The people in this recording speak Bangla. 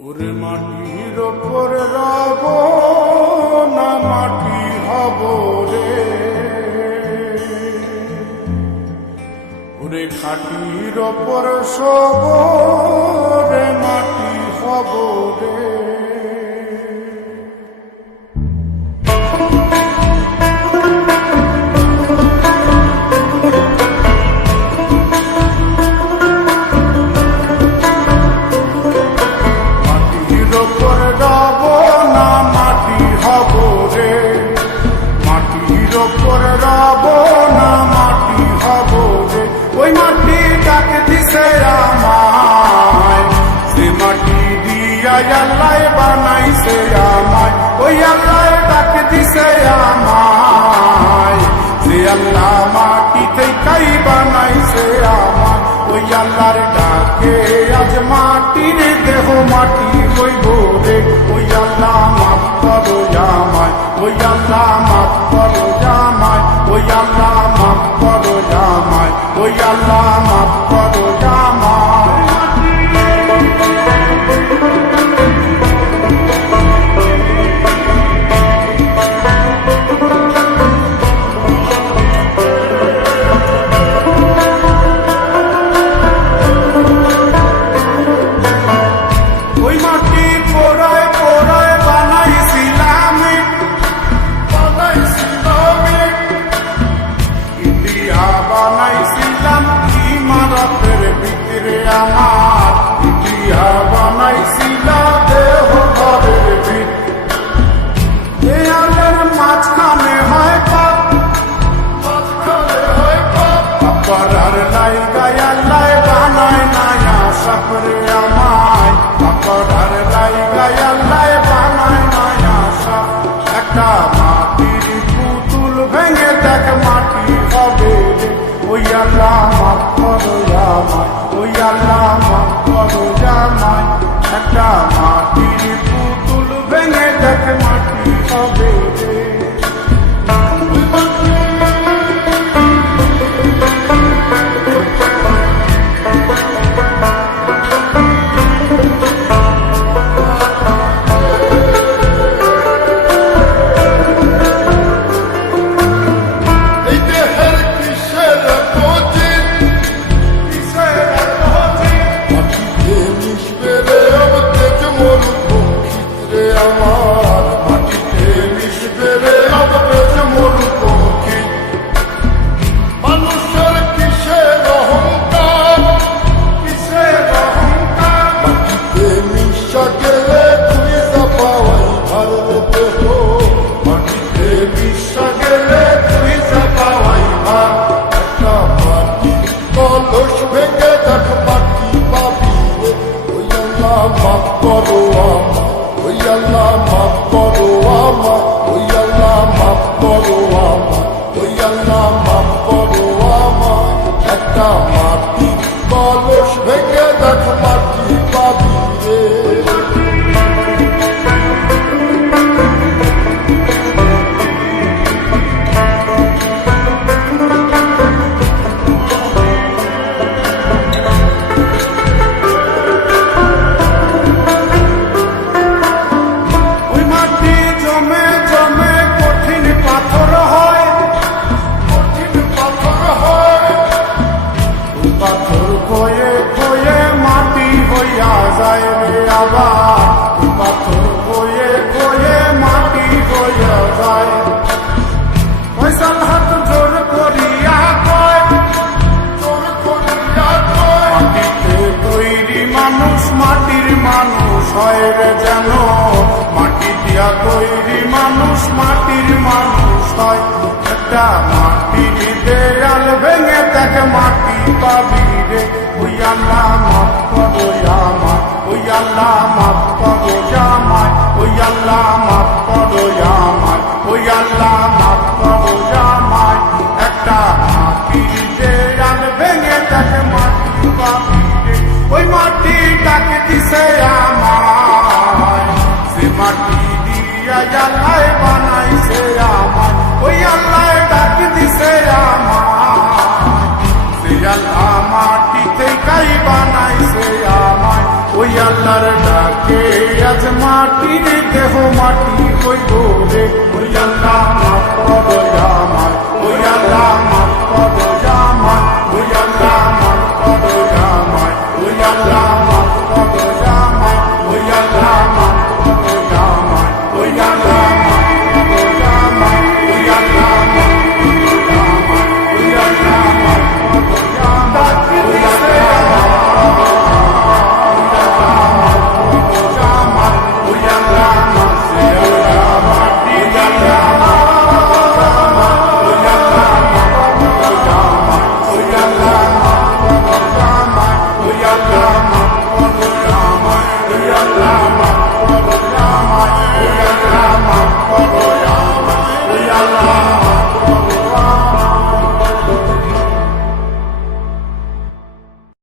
ওরে মাটির ওপর রব না মাটি হব রে, ওরে খাটির ওপর সব রে মাটি হব রে। ওই মাটি ডাক দিছে আমায়, সে মাটি দিয়া আল্লাহ বানাইছে আমায়। ওই আল্লাহ ডাক দিছে আমায়, সে আল্লাহ মাটি থেকেই বানাইছে আমায়। ওই আল্লাহর ডাকে আজ মাটির দেহ মাটি হইব রে। ওই আল্লাহ মাফ করো আমায়, ওই আল্লাহ মাফ করো আমায়, ওই আল্লাহ মাফ করো আমায়, ওই আল্লাহ মাফ করো আমায়। ওই মাটি পোড়ায় পোড়ায় বানাইছিলাম ইন্ডিয়া, বানাইছিলাম ইমারতের ভিতরে আমার ইন্ডিয়া, বানাইছিলাম দেহ ঘরের ভিতরে। আলের মাঝখানে হয় পাপ, পাপার লাই গায়া লাই বানায় নায়া সাপরে আমায়, পাপার লাই গায়া লাই বানায় নায়া সাপ। একটা মাটির পুতুল ভেঙে দেখ মাটি হবে রে। ওই আল্লাহ মাফ করো আমায়, ওই আল্লাহ মাফ করো আমায়। একটা মাটির পুতুল ভেঙে দেখ মাটি হবে রে। মাফ করো আমায়, ওই আল্লাহ মাফ করো আমায়, ওই আল্লাহ মাফ করো আমায়, ওই আল্লাহ মাফ করো আমায়। একটা মাটি কলস ভেঙে দেখ মাটি পাবি রে। পাথর খয়ে খয়ে মাটি হইয়া যায় রে আবার, পাথর খয়ে খয়ে মাটি হইয়া যায়। ফয়সাল হাত জোর করিয়া কয়, জোর করিয়া কয়, মাটিতে তৈরি মানুষ মাটির মানুষ হয় রে যেন। মাটি দিয়া তৈরি মানুষ মাটির মানুষ হয়। একটা মাটির দেয়াল ভেঙে দেখ মাটি পাবি রে। ওই আল্লাহ মাফ করো আমায়, ওই আল্লাহ মাফ করো আমায়, ওই আল্লাহ মাফ করো আমায়, ওই আল্লাহ মাফ করো আমায়। একটা মাটির দেয়াল ভেঙে দেখ মাটি পাবি রে। ওই মাটি ডাক দিছে আমায়, সে মাটি দিয়া আল্লাহ বানাইছে আমায়। ওই আল্লাহ ডাক দিছে আমায়, সে আল্লাহ মাটি থেকেই বানাইছে আমায়। ওই আল্লাহর ডাকে মাটি হইব রে ওই আল্লাহ